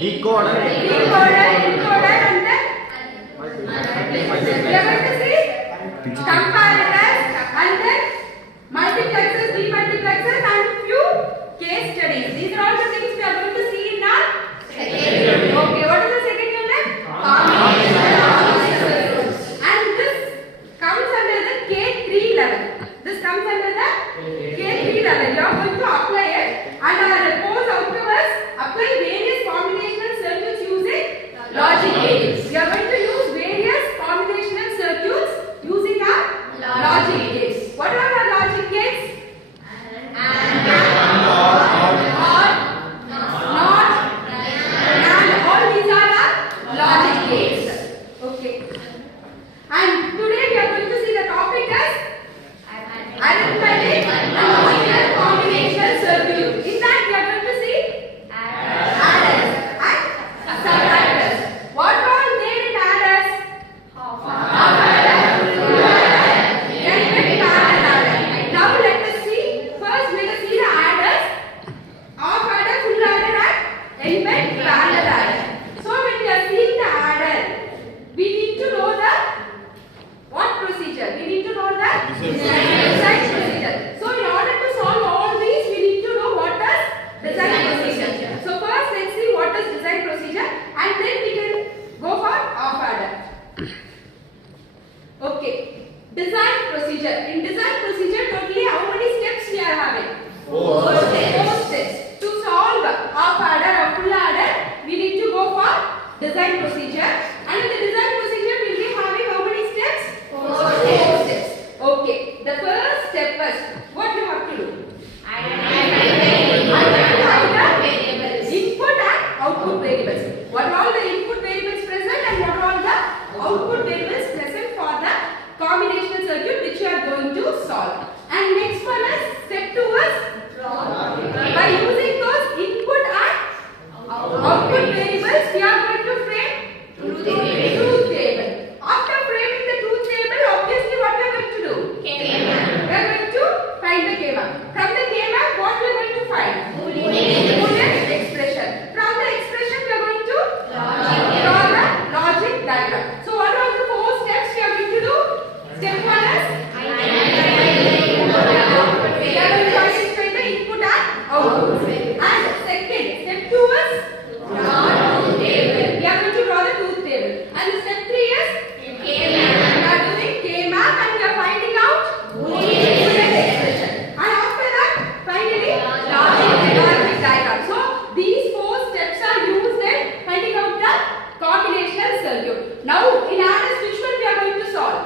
Decoder, and then we are going to see comparators, and then multiplexers, demultiplexers, and few case studies. These are all the things we are going to see in our second unit. Okay, what is the second unit? Combinational. And this comes under the K3 level. This comes under the K3 level. You are going to apply it, and our course outcome is apply various combinational circuits using logic gates. We are going to use various combinational circuits using our logic gates. What are our logic gates? And all these are our logic gates. Okay. And today we are going to see the topic as arithmetic and logical combinational circuit. In that we are going to see adders and subtractors. What all there in adders? Half adder, full adder, then parallel adder. Now let us see. First let us see the adders. Half adder, full adder, and parallel adder. So when we are seeing the adder, we need to know the what procedure? We need to know the design procedure. So in order to solve all these, we need to know what is design procedure. So first let's see what is design procedure, and then we can go for half adder. Okay. Design procedure. In design procedure, totally how many steps we are having? 4 steps. To solve half adder or full adder, we need to go for design procedure. And in the design procedure, we will be having how many steps? 4 steps. Okay. The first step is what you have to do? Identify the input and output variables. What are all the input variables present and what are all the output variables present for the combinational circuit which you are going to solve. And next one is step 2 is by using those input and output variables, we are going to frame truth table. After framing the truth table, obviously what we are going to do? We are going to find the K-map. From the K-map, what we are going to find? Boolean expression. From the expression, we are going to draw the logic diagram. So what are the 4 steps we are going to do? Step 1 is we are going to identify the input and output. And second, step 2 is we are going to draw the truth table. And step 3 is we are doing K-map and we are finding out Boolean expression. And after that, finally, logic diagram. So these 4 steps are used in finding out the combinational circuit. Now in adders, which one we are going to solve?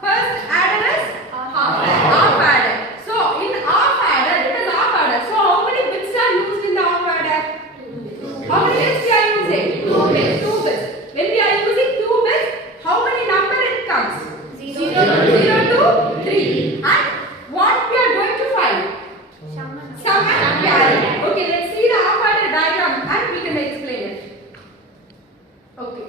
First adder is half adder. So in half adder, it is half adder. So how many bits are used in the half adder? How many bits we are using? 2 bits. When we are using 2 bits, how many number it comes? 0 to 3. And what we are going to find? Sum and carry. Okay, let's see the half adder diagram and we can explain it. Okay.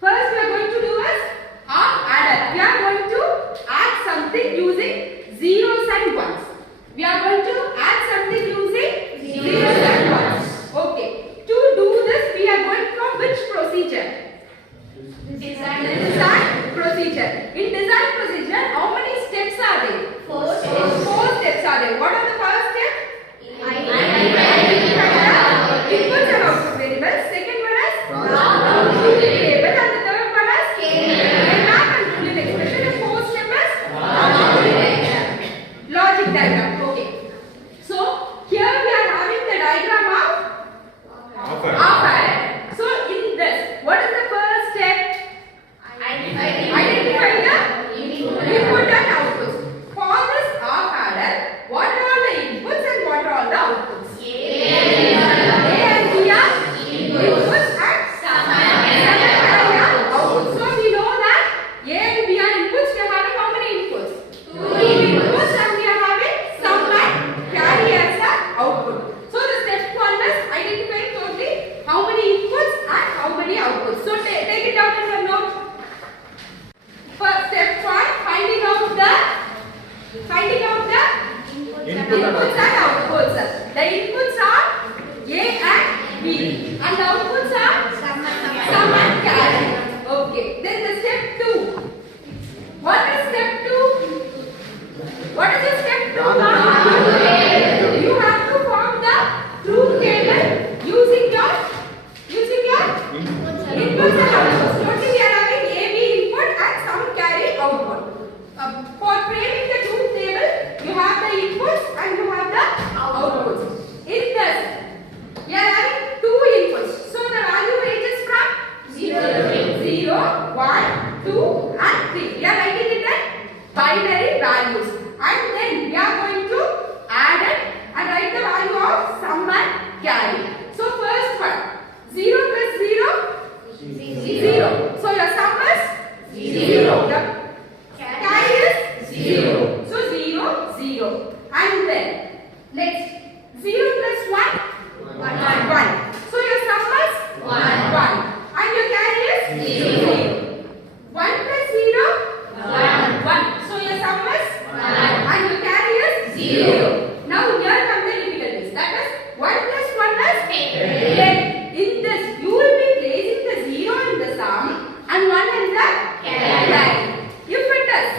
First we are going to do is half adder. We are going to add something using zeros and ones. We are going to add something using zeros and ones. Okay. To do this, we are going from which procedure? Design procedure. In design procedure, how many steps are there? 4 steps. 4 steps are there. What are the first steps? Identify the inputs and output variables. Second one is truth table, and the third one is K-map and Boolean expression. And fourth step is logic diagram. Okay. So here we are having the diagram of half adder. So in this, what is the first step? Identify the input and outputs. For this half adder, what are all the inputs and what are all the outputs? A and B are inputs and sum and carry are outputs. So we know that A and B are inputs. We are having how many inputs? 2 inputs, and we are having sum and carry as the output. So the step 1 is identifying totally how many inputs and how many outputs. So take it down in your note. First step 1, finding out the inputs and outputs. The inputs are A and B B. And the outputs are sum and carry. Okay. Then the step 2. What is step 2? What is the step 2? You have to form the truth table using your inputs and outputs. Totally we are having A, B input and some carry output. For framing the truth table, you have the inputs and you have the outputs. In this, we are having two inputs. So the value ranges from 0, 1, 2 and 3. We are writing it as binary values. And then we are going to add it and write the value of sum and carry. So first one, 0 plus 0, 0. So your sum is 0. The carry is 0. So 0, 0. And then next 0 plus 1, 1. So your sum is 1. And your carry is 0. 1 plus 0, 1. So your sum is 1. And your carry is 0. Now here come the difficulties. That is 1 plus 1 is 10. In this, you will be placing the 0 in the sum and 1 in the carry. If it is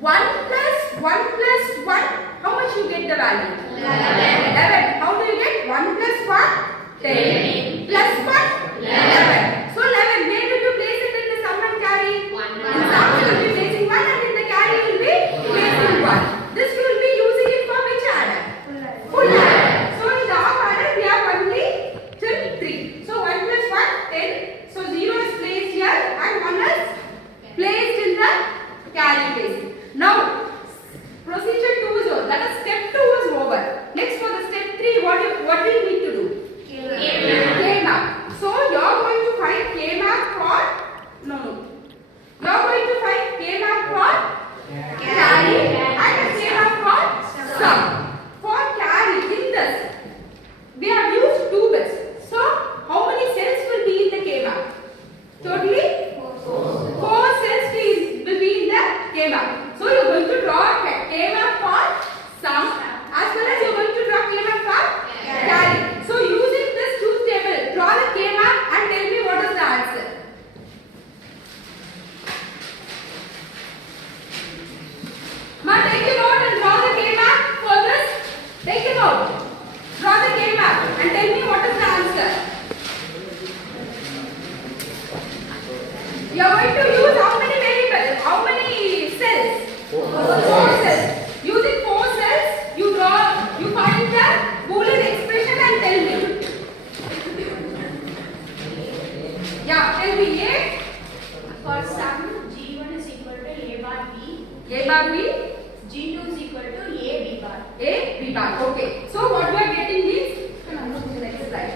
1 plus 1, how much you get the value? 11. How do you get 1 plus 1? 10. Plus 1? 11. So 11, where did you place it in the sum and carry? In sum you will be placing 1 and in the carry you will be placing 1. This you will be using it for which adder? Full adder. So in the half adder we have only till 3. So 1 plus 1, 10. So 0 is placed here and 1 is placed in the carry place. Now procedure 2 is over. That is step 2 is over. Next for the step 3, what do you need to do? K-map. So you are going to find K-map for you are going to find K-map for carry and a K-map for sum. For carry in this, we have used 2 bits. So how many cells will be in the K-map? Totally 4 cells will be in the K-map. So you are going to draw a K-map for sum as well as you are going to draw K-map for carry. So using this truth table, draw the K-map and tell me what is the answer. Ma, take him out and draw the K-map for this. Take him out. Draw the K-map and tell me what is the answer. You are going to use how many variables? How many cells? 4 cells. Using 4 cells, you find the Boolean expression and tell me. Yeah, tell me A. For sum, G1 is equal to A bar B. A bar B. G2 is equal to A B bar. A B bar. Okay. So what we are getting is, next slide.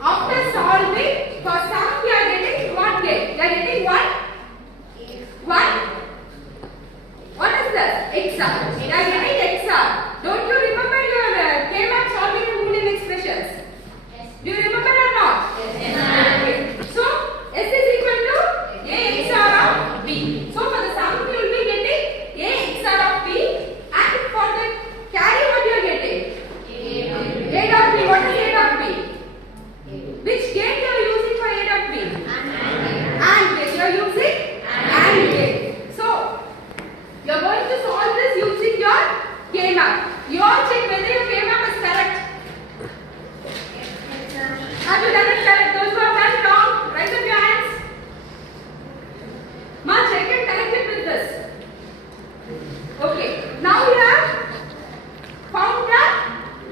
After solving for sum, we are getting what gate? We are getting what? 1. What is this? XR. We are getting XR. Don't you remember your K-map solving in Boolean expressions? Yes. Do you remember or not? Yes. Okay. So S is equal to A XR of B. So for the sum, you will be getting A XR of B, and for the carry, what you are getting? A dot B. What is A dot B? Which gate you are using for A dot B? AND gate. You are using AND gate. So you are going to solve this using your K-map. You all check whether your K-map is correct. Have you done it correct? Those who have done wrong, raise up your hands. Ma, check and correct it with this. Okay. Now we have found the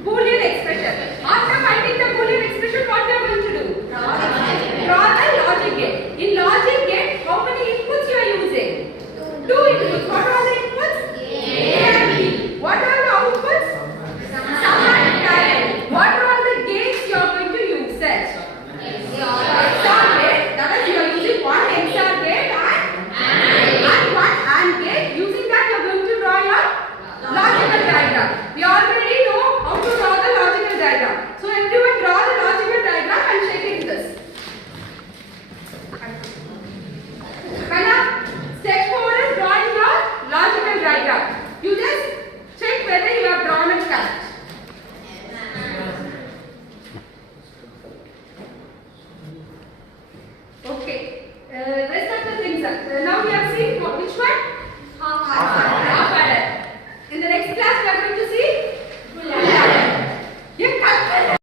Boolean expression. After finding the Boolean expression, what we are going to do? Draw the logic gate. In logic gate, how many inputs you are using? 2 inputs. What are the inputs? A and B. What are the outputs? Sum and carry. What are the gates you are going to use? XOR gate. That is, you are using one XOR gate and one AND gate. Using that, you are going to draw your logical diagram. We already know